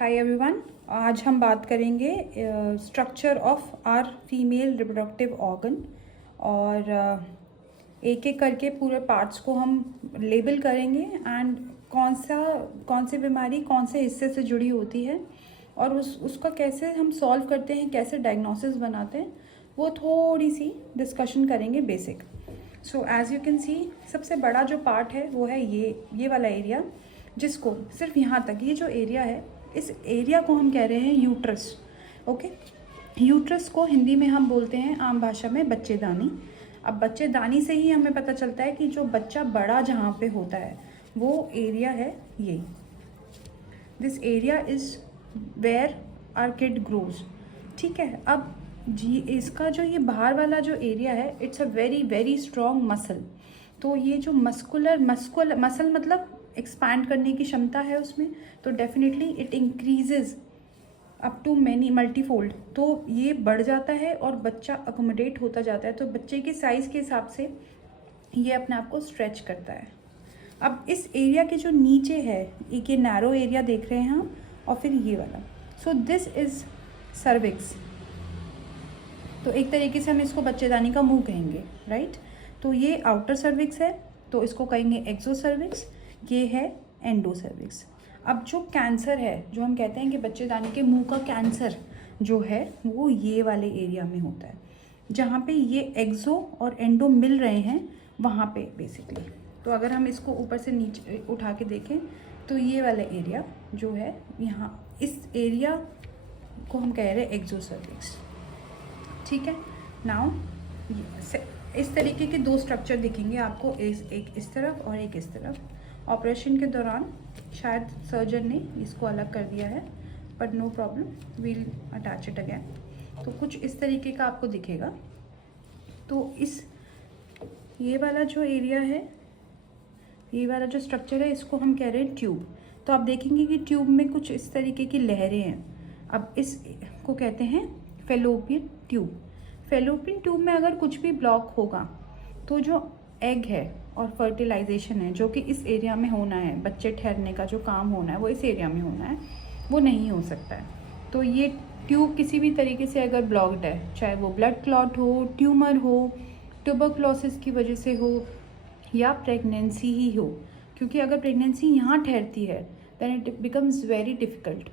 Hi everyone, आज हम बात करेंगे structure of our female reproductive organ और एक एक करके पूरे पार्ट्स को हम लेबल करेंगे एंड कौन सी बीमारी कौन से हिस्से से जुड़ी होती है और उसका कैसे हम सॉल्व करते हैं, कैसे डायग्नोसिस बनाते हैं, वो थोड़ी सी डिस्कशन करेंगे basic. So as you can see, सबसे बड़ा जो पार्ट है वो है ये वाला एरिया, जिसको सिर्फ यहाँ तक, ये जो एरिया है इस एरिया को हम कह रहे हैं यूट्रस। ओके, यूट्रस को हिंदी में हम बोलते हैं आम भाषा में बच्चेदानी। अब बच्चेदानी से ही हमें पता चलता है कि जो बच्चा बड़ा जहाँ पे होता है वो एरिया है ये। This area is where our kid grows. ठीक है, अब जी इसका जो ये बाहर वाला जो एरिया है, it's a very very strong muscle. तो ये जो मसल मतलब एक्सपैंड करने की क्षमता है उसमें, तो definitely it increases up to many multifold. तो ये बढ़ जाता है और बच्चा अकोमोडेट होता जाता है, तो बच्चे के साइज़ के हिसाब से ये अपने आप को स्ट्रेच करता है। अब इस एरिया के जो नीचे है, एक ये नैरो एरिया देख रहे हैं हम, और फिर ये वाला, सो दिस इज़ सर्विक्स। तो एक तरीके से हम इसको बच्चेदानी का मुंह कहेंगे, राइट। तो ये आउटर सर्विक्स है, तो इसको कहेंगे एक्सो सर्विक्स, ये है एंडो सर्विक्स। अब जो कैंसर है, जो हम कहते हैं कि बच्चेदानी के मुंह का कैंसर जो है वो ये वाले एरिया में होता है, जहाँ पे ये एक्सो और एंडो मिल रहे हैं वहाँ पे बेसिकली। तो अगर हम इसको ऊपर से नीचे उठा के देखें तो ये वाला एरिया जो है यहाँ, इस एरिया को हम कह रहे हैं एक्सो सर्विक्स। ठीक है, नाउ इस तरीके के दो स्ट्रक्चर दिखेंगे आपको, एक इस तरफ और एक इस तरफ। ऑपरेशन के दौरान शायद सर्जन ने इसको अलग कर दिया है, but no problem, we'll attach it again. तो कुछ इस तरीके का आपको दिखेगा। तो ये वाला जो एरिया है, ये वाला जो स्ट्रक्चर है, इसको हम कह रहे हैं ट्यूब। तो आप देखेंगे कि ट्यूब में कुछ इस तरीके की लहरें हैं। अब इसको कहते हैं फेलोपियन ट्यूब। फेलोपियन ट्यूब में अगर कुछ भी ब्लॉक होगा तो जो एग है और फर्टिलाइजेशन है, जो कि इस एरिया में होना है, बच्चे ठहरने का जो काम होना है वो इस एरिया में होना है, वो नहीं हो सकता है। तो ये ट्यूब किसी भी तरीके से अगर ब्लॉक्ड है, चाहे वो ब्लड क्लॉट हो, ट्यूमर हो, ट्यूबरक्लोसिस की वजह से हो, या प्रेगनेंसी ही हो, क्योंकि अगर प्रेगनेंसी यहाँ ठहरती है then it becomes very difficult,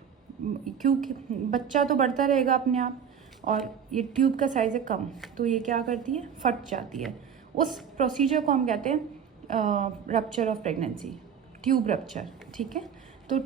क्योंकि बच्चा तो बढ़ता रहेगा अपने आप और ये ट्यूब का साइज़ है कम, तो ये क्या करती है, फट जाती है। उस प्रोसीजर को हम कहते हैं rupture of pregnancy, tube rupture. ठीक है,